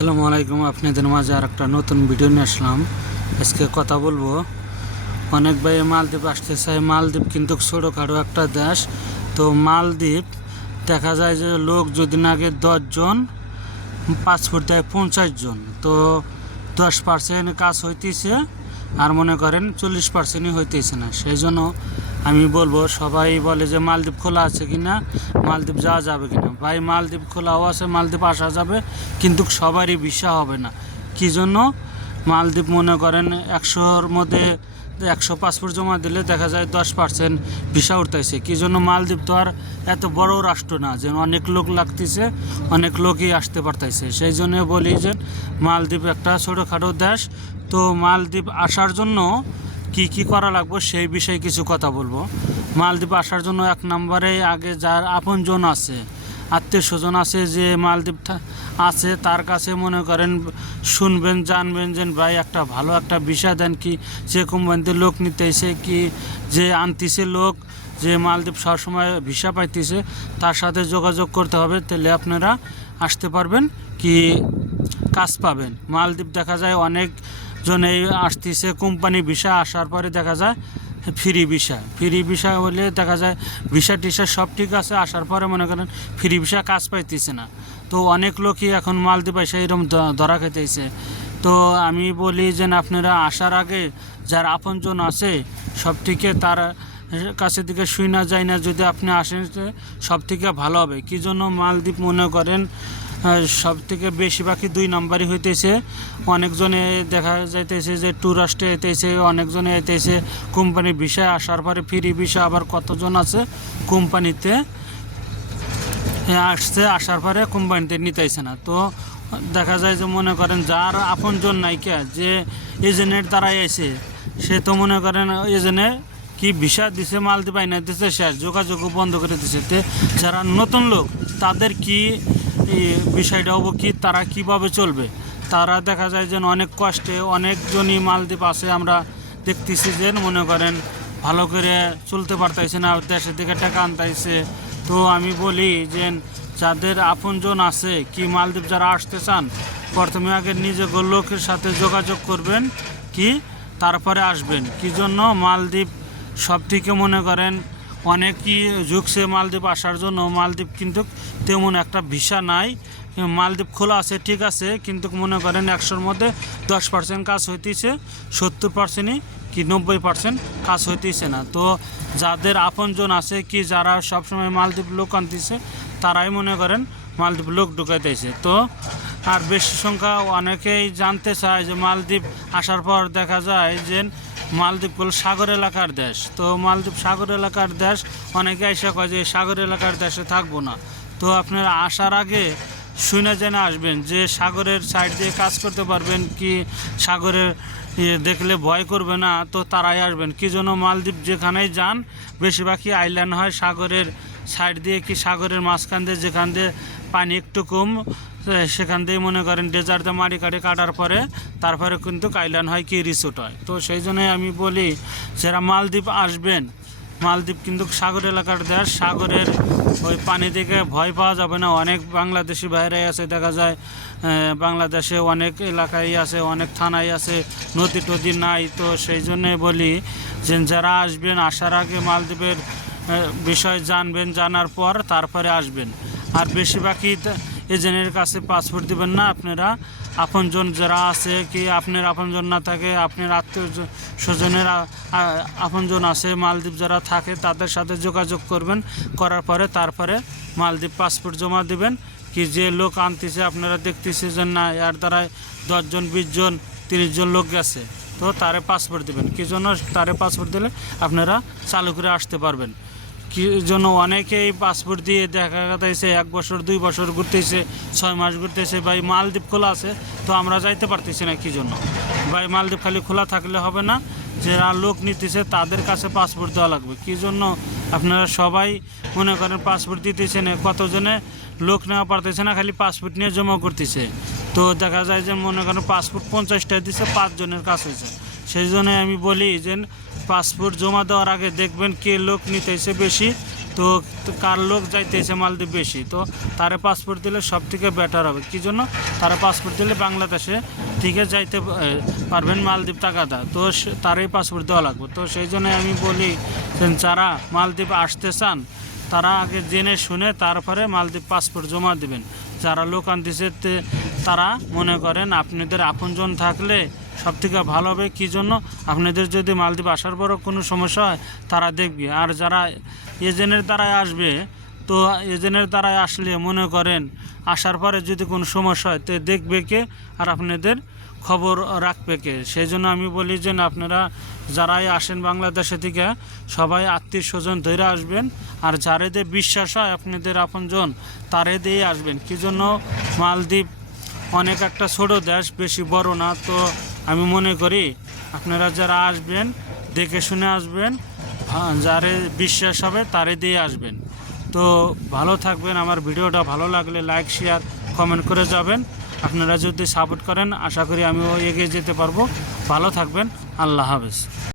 আসসালামু আলাইকুম, আপনাদের মাঝে আর একটা নতুন ভিডিও নিয়ে আসলাম। আজকে কথা বলব, অনেক ভাই মালদ্বীপ আসতে চায় মালদ্বীপ কিন্তু ছোটোখাটো একটা দেশ। তো মালদ্বীপ, দেখা যায় যে লোক যদি আগে দশজন পাসপোর্ট দেয় পঞ্চাশ জন, তো দশ পার্সেন্ট কাজ হইতেছে আর মনে করেন চল্লিশ পার্সেন্টই হইতেছে না। সেই জন্য আমি বলব, সবাই বলে যে মালদ্বীপ খোলা আছে কিনা, মালদ্বীপ যাওয়া যাবে কিনা। ভাই, মালদ্বীপ খোলাও আছে, মালদ্বীপ আসা যাবে, কিন্তু সবারই ভিসা হবে না। কি জন্য? মালদ্বীপ মনে করেন একশোর মধ্যে একশো পাসপোর্ট জমা দিলে দেখা যায় দশ পার্সেন্ট ভিসা উঠতেছে। কি জন্য? মালদ্বীপ তো আর এত বড় রাষ্ট্র না, যে অনেক লোক লাগতেছে, অনেক লোকই আসতে পারতেছে। সেই জন্য বলি যে মালদ্বীপ একটা ছোটোখাটো দেশ। তো মালদ্বীপ আসার জন্য কি কি করা লাগবে সেই বিষয়ে কিছু কথা বলব। মালদ্বীপ আসার জন্য এক নম্বরে আগে যার আপনজন আছে, আত্মীয় স্বজন আছে যে মালদ্বীপ আছে, তার কাছে মনে করেন, শুনবেন, জানবেন যে ভাই একটা ভালো একটা বিষয় দেন কি, যে কোম্পানিতে লোক নিতেছে কি, যে আনতিছে লোক, যে মালদ্বীপ সবসময় ভিসা পাইতেছে, তার সাথে যোগাযোগ করতে হবে, তাহলে আপনারা আসতে পারবেন কি, কাজ পাবেন। মালদ্বীপ দেখা যায় অনেক জনেই আসতেছে কোম্পানি ভিসা আসার পরে দেখা যায় ফ্রি ভিসা। ফ্রি ভিসা হলে দেখা যায় ভিসা টিসা সব ঠিক আছে, আসার পরে মনে করেন ফ্রি ভিসা কাজ পাইতেছে না। তো অনেক লোকই এখন মালদ্বীপ এসে এরকম ধরা খেতেছে। তো আমি বলি যে আপনারা আসার আগে যার আপনজন আছে, সব থেকে তার কাছে দিকে শুই না যায় না, যদি আপনি আসেন সব থেকে ভালো হবে। কি জন্য মালদ্বীপ মনে করেন সব থেকে বেশিরভাগই দুই নাম্বারই হইতেছে, অনেকজনে দেখা যাইতেছে যে টুরিস্টে এতেছে অনেকজনে এতেছে কোম্পানির বিষয় আসার পরে ফ্রি বিষয় আবার কতজন আছে কোম্পানিতে আসছে, আসার পরে কোম্পানিতে নিতেছে না। তো দেখা যায় যে মনে করেন যার আপনজন নাইকা যে এজেন্টের দ্বারাই আছে সে তো মনে করেন এজেন্টে কি ভিসা দিছে মালদ্বীপ আইনা দিছে, শেষ যোগাযোগও বন্ধ করে দিছে। তে যারা নতুন লোক, তাদের কি বিষয়টা হব কি তারা কীভাবে চলবে? তারা দেখা যায় যে অনেক কষ্টে, অনেকজনই মালদ্বীপ আছে, আমরা দেখতেছি যে, মনে করেন, ভালো করে চলতে পারতাইছে না, দেশের দিকে টাকা আনতাইছে। তো আমি বলি যে, যাদের আপনজন আছে, কি মালদ্বীপ যারা আসতে চান, প্রথমে আগে নিজে লোকের সাথে যোগাযোগ করবেন, কি তারপরে আসবেন। কি জন্য? মালদ্বীপ সব থেকে মনে করেন। অনেকই ঝুঁকছে মালদ্বীপ আসার জন্য মালদ্বীপ কিন্তু তেমন একটা ভিসা নাই। মালদ্বীপ খোলা আছে, ঠিক আছে, কিন্তু মনে করেন একশোর মধ্যে দশ পার্সেন্ট কাজ হইতেছে, সত্তর পার্সেন্টই কি নব্বই পার্সেন্ট কাজ হইতেছে না। তো যাদের আপনজন আছে কি যারা সবসময় মালদ্বীপ লোক আনতেছে, তারাই মনে করেন মালদ্বীপ লোক ঢুকাইতেছে। তো আর বেশি সংখ্যা অনেকেই জানতে চায় যে মালদ্বীপ আসার পর দেখা যায় যে মালদ্বীপ হল সাগর এলাকার দেশ। তো মালদ্বীপ সাগর এলাকার দেশ, অনেকে এসে কয় যে সাগর এলাকার দেশে থাকব না। তো আপনারা আসার আগে শুনে জেনে আসবেন যে সাগরের সাইড দিয়ে কাজ করতে পারবেন কি সাগরের ইয়ে দেখলে ভয় করবে না, তো তারাই আসবেন। কি জন্য মালদ্বীপ যেখানেই যান, বেশিরভাগই আইল্যান্ড হয় সাগরের সাইড দিয়ে কি সাগরের মাঝখান দিয়ে, যেখান দিয়ে পানি একটু কম সেখান দিয়ে মনে করেন ডেজার্টে মাটি কাটি, কাটার পরে তারপরে কিন্তু আইল্যান্ড হয় কি রিসোর্ট হয়। তো সেই জন্যই আমি বলি, যারা মালদ্বীপ আসবেন, মালদ্বীপ কিন্তু সাগর এলাকার দেশ, সাগরের ওই পানি থেকে ভয় পাওয়া যাবে না। অনেক বাংলাদেশি বাইরে আছে, দেখা যায় বাংলাদেশে অনেক এলাকায় আছে, অনেক থানায় আছে নদী টদি নাই। তো সেই জন্যে বলি যে, যারা আসবেন, আসার আগে মালদ্বীপের বিষয় জানবেন, জানার পর তারপরে আসবেন। আর বেশিরভাগই এজেন্টের কাছে পাসপোর্ট দিবেন না আপনারা। আপনজন যারা আছে কি আপনার আপনজন না থাকে, আপনার আত্মীয় স্বজনের আপনজন আছে, মালদ্বীপ যারা থাকে তাদের সাথে যোগাযোগ করবেন। করার পরে তারপরে মালদ্বীপ পাসপোর্ট জমা দিবেন। কি যে লোক আনতেছে, আপনারা দেখতেছে যে না, এর দ্বারা দশজন, বিশজন তিরিশ জন লোক গেছে। তো তারে পাসপোর্ট দিবেন। কি জন্য তারে পাসপোর্ট দিলে আপনারা চালু করে আসতে পারবেন। জন্য অনেকেই পাসপোর্ট দিয়ে দেখা যাচ্ছে এক বছর, দুই বছর ঘুরতেছে, ছয় মাস ঘুরতেছে, ভাই মালদ্বীপ খোলা আছে, তো আমরা যাইতে পারতেছি না কি জন্য? ভাই মালদ্বীপ খালি খোলা থাকলে হবে না, যারা লোক নিতেছে তাদের কাছে পাসপোর্ট দেওয়া লাগবে। কি জন্য আপনারা সবাই মনে করেন পাসপোর্ট দিতেছে না কতজনে লোক নেওয়া পারতেছে না, খালি পাসপোর্ট নিয়ে জমা করতেছে? তো দেখা যায় যে মনে করেন পাসপোর্ট পঞ্চাশটা দিছে, পাঁচজনের কাছে সেই জন্য আমি বলি যে পাসপোর্ট জমা দেওয়ার আগে দেখবেন কে লোক নিতেছে বেশি, তো কার লোক যাইতেছে মালদ্বীপ বেশি। তো তারা পাসপোর্ট দিলে সব থেকে বেটার হবে। কী জন্য? তারা পাসপোর্ট দিলে বাংলাদেশে থেকে যাইতে পারবেন মালদ্বীপ টাকাটা। তো তারই পাসপোর্ট দেওয়া লাগবে। তো সেই জন্য আমি বলি যারা মালদ্বীপ আসতে চান, তারা আগে জেনে শুনে তারপরে মালদ্বীপ পাসপোর্ট জমা দেবেন। যারা লোক আনতেছে তারা মনে করেন আপনাদের আপনজন থাকলে সব থেকে ভালো হবে কী জন্য? আপনাদের যদি মালদ্বীপ আসার পরও কোনো সমস্যা হয়, তারা দেখবে। আর যারা এজেন্টের দ্বারাই আসবে, তো এজেন্টের দ্বারাই আসলে মনে করেন, আসার পরে যদি কোনো সমস্যা হয়, তো দেখবে কে? আর আপনাদের খবর রাখবে কে? সেই জন্য আমি বলি যে, আপনারা যারাই আসেন বাংলাদেশে থেকে, সবাই আত্মীয় স্বজন ধরে আসবেন। আর যারেদের বিশ্বাস হয়, আপনাদের আপনজন, তারে দিয়ে আসবেন। কী জন্য? মালদ্বীপ অনেক একটা ছোট দেশ, বেশি বড় না। তো আমি মনে করি আপনারা যারা আসবেন, দেখে শুনে আসবেন যারে বিশ্বাস হবে তারে দিয়ে আসবেন। তো ভালো থাকবেন, আমার ভিডিওটা ভালো লাগলে লাইক শেয়ার কমেন্ট করে যাবেন। আপনারা যদি সাপোর্ট করেন, আশা করি আমিও এগিয়ে যেতে পারব। ভালো থাকবেন, আল্লাহ হাফেজ।